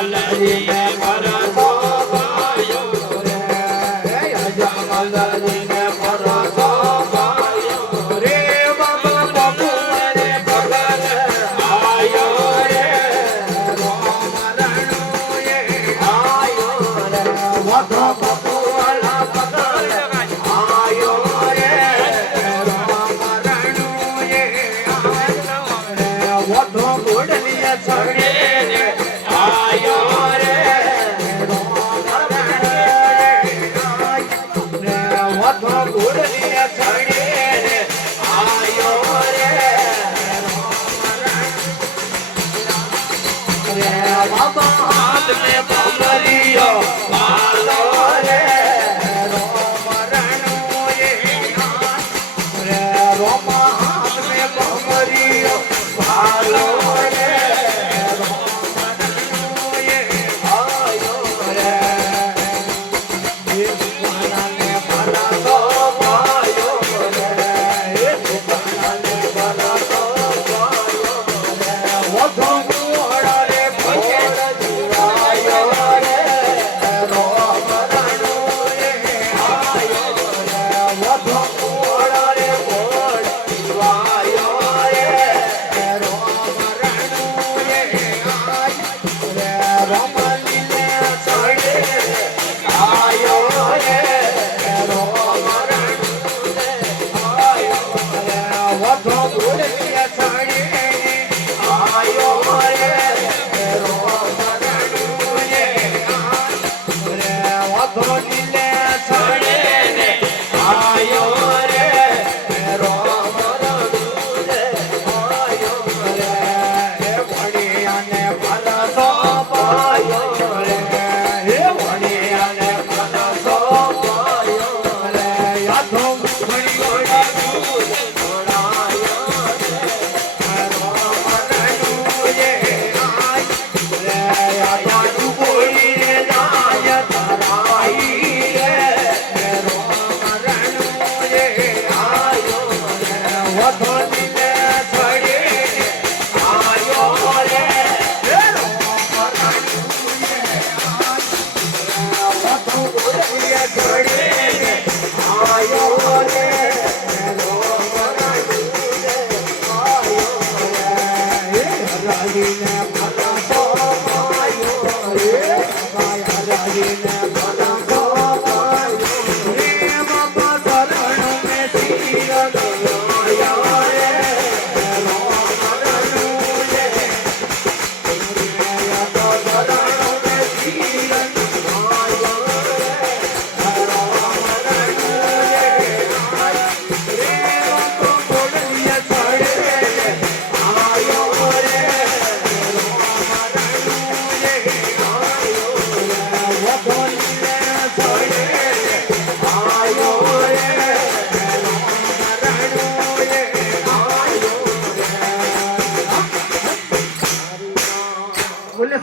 અજમલજીને પરસો પાયો રે અજમલજીને પરસો પાયો રે બાબા બાપુ મને ભગત આયો રે રોમ રણુએ આયો રે વધો બાપુ વાલા ભગત આયો રે રોમ રણુએ આયો રે વધો ગોડલિયા છડે રે આયો રે રોમ રણુએ વધો ગોડલિયા છડે રે આયો રે બાબા હાથ મે ભમરિયો પાલો રે રોમ રણુએ રે રોમ હાથ મે ભમરિયો પાલો રે રોમ રણુએ આયો રે એ સુવાલાને ભલાતો પાયો રે એ સુવાલાને ભલાતો પાયો રે વધો ગોળા રે ભોળ જીવાયો રે રોમ રણુએ આયો રે વધો ગોળા રે ભોળ જીવાયો રે રોમ રણુએ આયો રે રોમ લીલે છડે આયો રે રોમ રણુએ આયો રે વધો ગોળિયા છડે આયો રે રોમ રણુએ આયો રે વધો લીલે છડે આયો રે રોમ રણુએ આયો રે હે વણિયાને ભલસો પાયો રે હે વણિયાને ભલસો પાયો રે યાદો ઘણી ઘોડા દૂધ ઘોડાયો રે રોમ રણુએ આયો રે યાદો ડૂબોળી રે જાય તરાઈ રે રોમ રણુએ આયો રે વધો લીલે છડે આયો રે રોમ રણુએ આયો વધો ગોળિયા છડે આયો રે રોમ રણુએ આયો રે હરાજીને ભલાસો પાયો રે હરાજીને ભલાસો પાયો રે બાબા શરણ મે શિર ગયો રે રોમ રણુએ યાદો શરણ મે શિર ગયો રે રોમ રણુએ આયો રે વધો ગોળિયા છડે આયો રે રોમ રણુએ આયો રે વધો લીલે છડે આયો રે રોમ રણુએ આયો રે બોલે